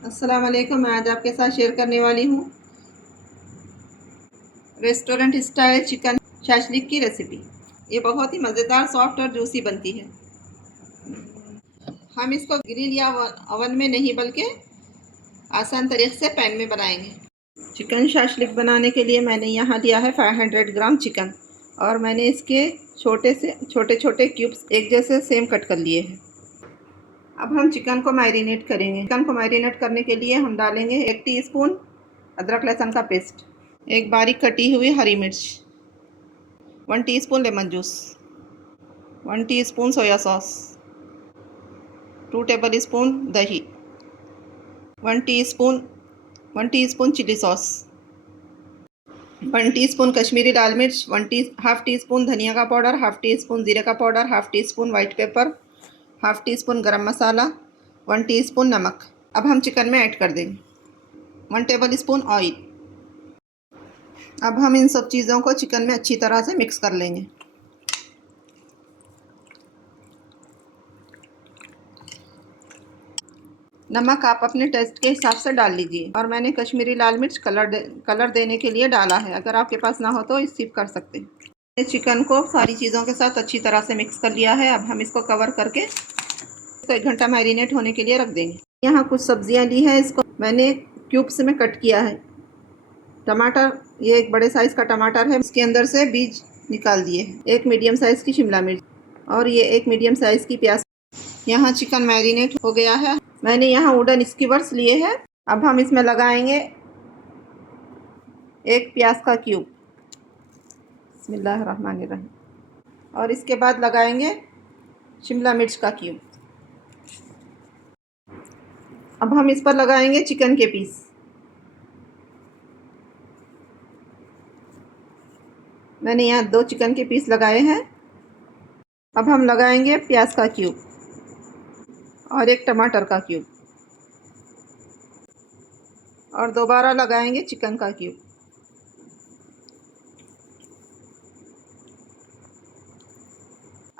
अस्सलाम वालेकुम। मैं आज आपके साथ शेयर करने वाली हूँ रेस्टोरेंट स्टाइल चिकन शाशलिक की रेसिपी। ये बहुत ही मज़ेदार, सॉफ्ट और जूसी बनती है। हम इसको ग्रिल या ओवन में नहीं बल्कि आसान तरीके से पैन में बनाएंगे। चिकन शाशलिक बनाने के लिए मैंने यहाँ लिया है 500 ग्राम चिकन और मैंने इसके छोटे छोटे क्यूब्स एक जैसे सेम कट कर लिए हैं। अब हम चिकन को मैरिनेट करेंगे। चिकन को मैरिनेट करने के लिए हम डालेंगे 1 टीस्पून अदरक लहसुन का पेस्ट, एक बारीक कटी हुई हरी मिर्च, 1 teaspoon lemon juice, 1 teaspoon soya sauce, 2 tablespoon दही, 1 teaspoon chilli sauce, 1 teaspoon Kashmiri लाल मिर्च, हाफ टी स्पून धनिया का पाउडर, हाफ टी स्पून जीरे का powder, half tea spoon white paper, half tea spoon गरम मसाला, 1 टीस्पून नमक। अब हम चिकन में ऐड कर देंगे 1 टेबल स्पून ऑयल। अब हम इन सब चीज़ों को चिकन में अच्छी तरह से मिक्स कर लेंगे। नमक आप अपने टेस्ट के हिसाब से डाल लीजिए और मैंने कश्मीरी लाल मिर्च कलर देने के लिए डाला है। अगर आपके पास ना हो तो स्किप कर सकते हैं। चिकन को सारी चीज़ों के साथ अच्छी तरह से मिक्स कर लिया है। अब हम इसको कवर करके इसको 1 घंटा मैरिनेट होने के लिए रख देंगे। यहाँ कुछ सब्जियाँ ली है, इसको मैंने क्यूब्स में कट किया है। टमाटर, ये एक बड़े साइज़ का टमाटर है, इसके अंदर से बीज निकाल दिए हैं। एक मीडियम साइज़ की शिमला मिर्च और ये एक मीडियम साइज़ की प्याज। यहाँ चिकन मैरिनेट हो गया है। मैंने यहाँ वुडन स्कीवर्स लिए हैं। अब हम इसमें लगाएंगे एक प्याज का क्यूब, बिस्मिल्लाहिर्रहमानिर्रहीम, और इसके बाद लगाएंगे शिमला मिर्च का क्यूब। अब हम इस पर लगाएंगे चिकन के पीस। मैंने यहाँ 2 चिकन के पीस लगाए हैं। अब हम लगाएंगे प्याज का क्यूब और एक टमाटर का क्यूब और दोबारा लगाएंगे चिकन का क्यूब।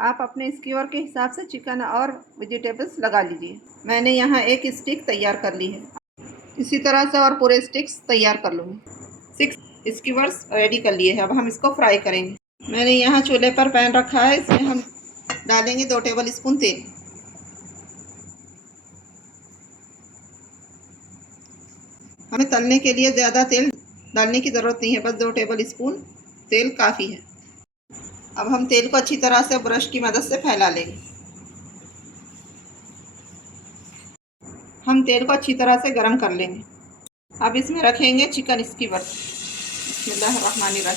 आप अपने स्कीवर के हिसाब से चिकन और वेजिटेबल्स लगा लीजिए। मैंने यहाँ एक स्टिक तैयार कर ली है। इसी तरह से और पूरे स्टिक्स तैयार कर लूँगी। 6 स्कीवर्स रेडी कर लिए हैं। अब हम इसको फ्राई करेंगे। मैंने यहाँ चूल्हे पर पैन रखा है, इसमें हम डालेंगे 2 टेबल स्पून तेल। हमें तलने के लिए ज़्यादा तेल डालने की ज़रूरत नहीं है, बस 2 टेबल स्पून तेल काफ़ी है। अब हम तेल को अच्छी तरह से ब्रश की मदद से फैला लेंगे। हम तेल को अच्छी तरह से गरम कर लेंगे। अब इसमें रखेंगे चिकन स्कीवर। बिस्मिल्लाहिर्रहमानिर्रहीम।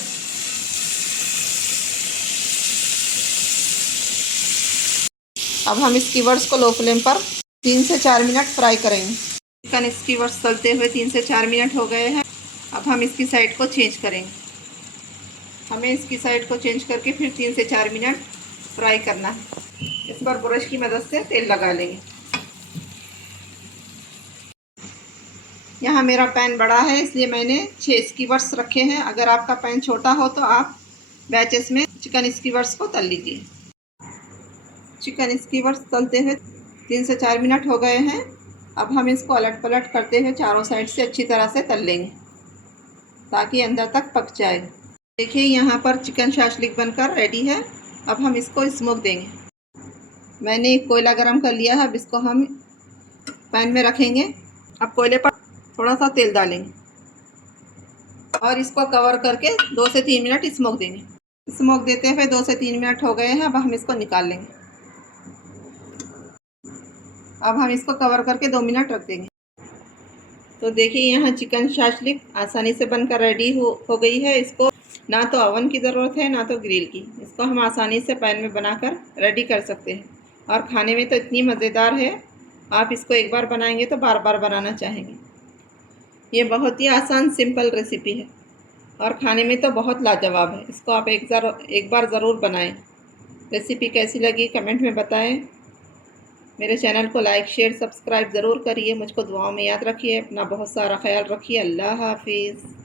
अब हम स्कीवर्स को लो फ्लेम पर 3 से 4 मिनट फ्राई करेंगे। चिकन स्कीवर्स तलते हुए 3 से 4 मिनट हो गए हैं। अब हम इसकी साइड को चेंज करेंगे। हमें इसकी साइड को चेंज करके फिर 3 से 4 मिनट फ्राई करना है। इस पर ब्रश की मदद से तेल लगा लेंगे। यहाँ मेरा पैन बड़ा है, इसलिए मैंने 6 स्कीवर्स रखे हैं। अगर आपका पैन छोटा हो तो आप बैचेस में चिकन स्कीवर्स को तल लीजिए। चिकन स्कीवर्स तलते हुए 3 से 4 मिनट हो गए हैं। अब हम इसको अलट पलट करते हुए चारों साइड से अच्छी तरह से तल लेंगे ताकि अंदर तक पक जाए। देखिए यहाँ पर चिकन शाशलिक बनकर रेडी है। अब हम इसको स्मोक देंगे। मैंने एक कोयला गरम कर लिया है। अब इसको हम पैन में रखेंगे। अब कोयले पर थोड़ा सा तेल डालेंगे और इसको कवर करके 2 से 3 मिनट स्मोक देंगे। स्मोक देते हुए 2 से 3 मिनट हो गए हैं। अब हम इसको निकाल लेंगे। अब हम इसको कवर करके 2 मिनट रख देंगे। तो देखिए यहाँ चिकन शाशलिक आसानी से बनकर रेडी हो गई है। इसको ना तो ओवन की ज़रूरत है ना तो ग्रिल की। इसको हम आसानी से पैन में बनाकर रेडी कर सकते हैं और खाने में तो इतनी मज़ेदार है, आप इसको एक बार बनाएंगे तो बार बार बनाना चाहेंगे। ये बहुत ही आसान सिंपल रेसिपी है और खाने में तो बहुत लाजवाब है। इसको आप एक बार ज़रूर बनाएं। रेसिपी कैसी लगी कमेंट में बताएं। मेरे चैनल को लाइक शेयर सब्सक्राइब ज़रूर करिए। मुझको दुआओं में याद रखिए। अपना बहुत सारा ख्याल रखिए। अल्लाह हाफिज़।